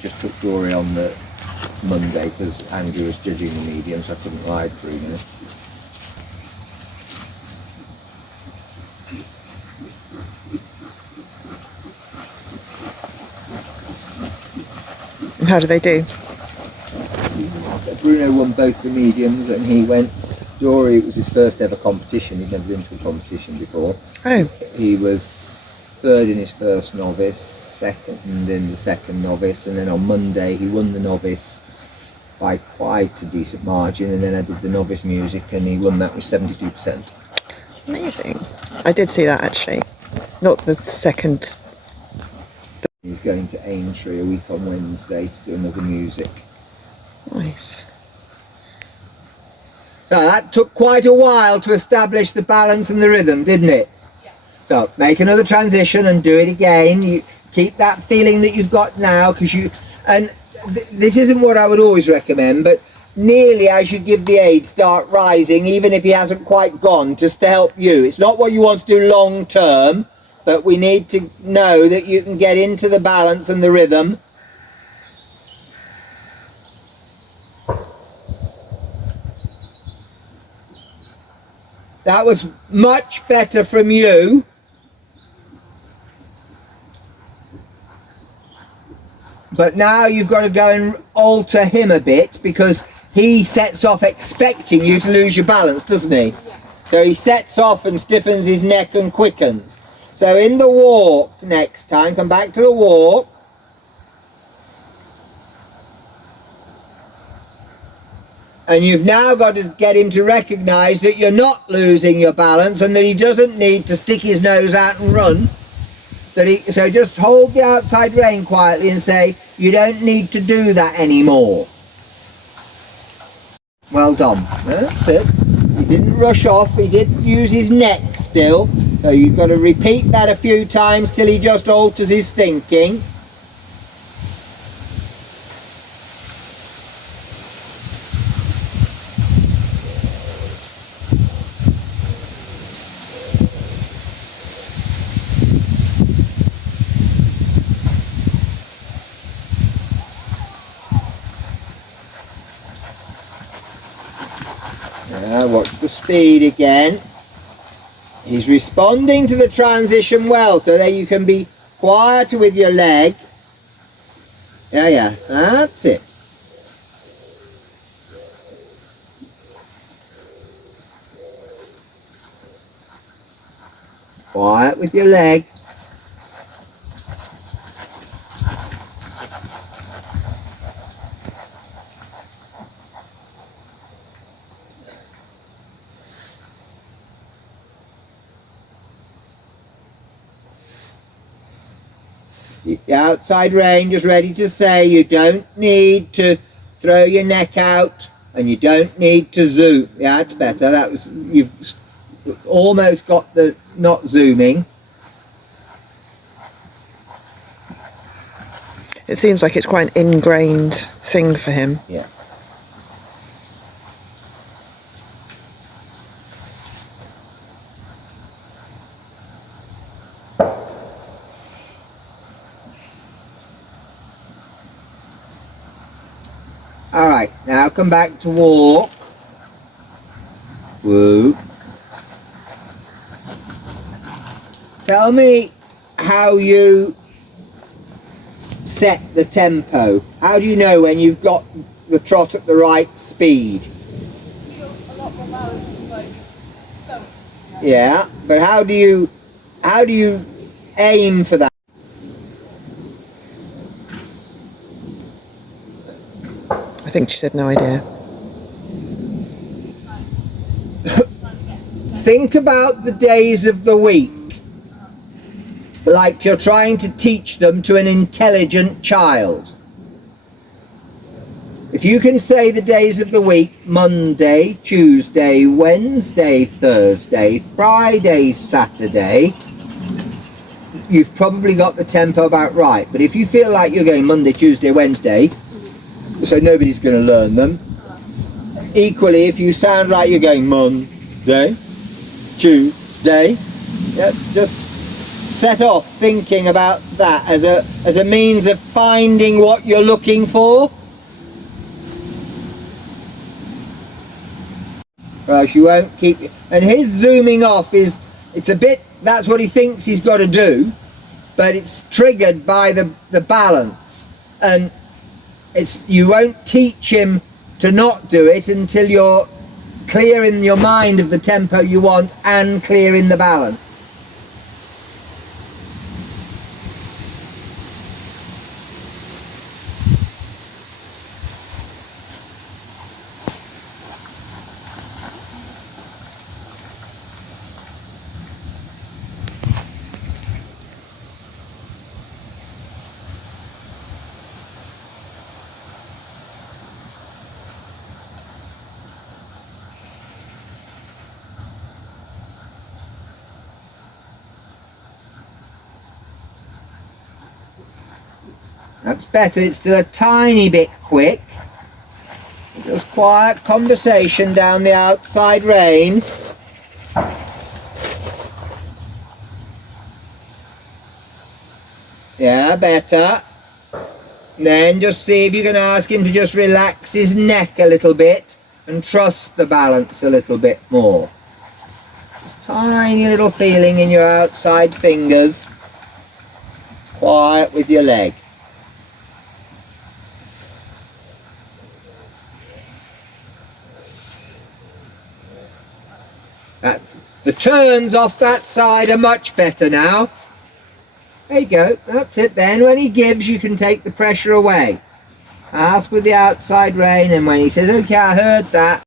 Just took Dory on the Monday because Andrew was judging the medium, so I couldn't ride 3 minutes. How do they do? Bruno won both the mediums and he went. Dory, it was his first ever competition. He'd never been to a competition before. Oh. He was 3rd in his first novice, 2nd in the second novice, and then on Monday he won the novice by quite a decent margin, and then I did the novice music and he won that with 72%. Amazing. I did see that actually. Not the second. He's going to Aintree a week on Wednesday to do another music. Nice. So that took quite a while to establish the balance and the rhythm, didn't it? Yeah. So make another transition and do it again. You keep that feeling that you've got now, because this isn't what I would always recommend, but nearly as you give the aid, start rising, even if he hasn't quite gone, just to help you. It's not what you want to do long term, but we need to know that you can get into the balance and the rhythm. That was much better from you. But now you've got to go and alter him a bit, because he sets off expecting you to lose your balance, doesn't he? So he sets off and stiffens his neck and quickens. So in the walk next time, come back to the walk. And you've now got to get him to recognise that you're not losing your balance and that he doesn't need to stick his nose out and run. So just hold the outside rein quietly and say, you don't need to do that anymore. Well done. That's it. He didn't rush off, he did use his neck still. So you've got to repeat that a few times till he just alters his thinking. Now watch the speed again. He's responding to the transition well, so that you can be quieter with your leg. Yeah, that's it. Quiet with your leg. Keep the outside rein just ready to say, you don't need to throw your neck out and you don't need to zoom. Yeah, that's better. That was, you've almost got the not zooming. It seems like it's quite an ingrained thing for him. Yeah. All right, now come back to walk. Woo. Tell me how you set the tempo. How do you know when you've got the trot at the right speed? Yeah, but how do you aim for that? I think she said no idea. Think about the days of the week like you're trying to teach them to an intelligent child. If you can say the days of the week, Monday, Tuesday, Wednesday, Thursday, Friday, Saturday, you've probably got the tempo about right. But if you feel like you're going Monday, Tuesday, Wednesday, so nobody's going to learn them. Equally, if you sound like you're going Monday, Tuesday, yeah, just set off thinking about that as a means of finding what you're looking for. Right, you won't keep, and his zooming off is, it's a bit, that's what he thinks he's got to do, but it's triggered by the balance, and you won't teach him to not do it until you're clear in your mind of the tempo you want and clear in the balance. That's better. It's still a tiny bit quick. Just quiet conversation down the outside rein. Yeah, better. Then just see if you can ask him to just relax his neck a little bit and trust the balance a little bit more. Just tiny little feeling in your outside fingers. Quiet with your leg. The turns off that side are much better now. There you go, that's it then. When he gives, you can take the pressure away. Ask with the outside rein, and when he says, okay, I heard that,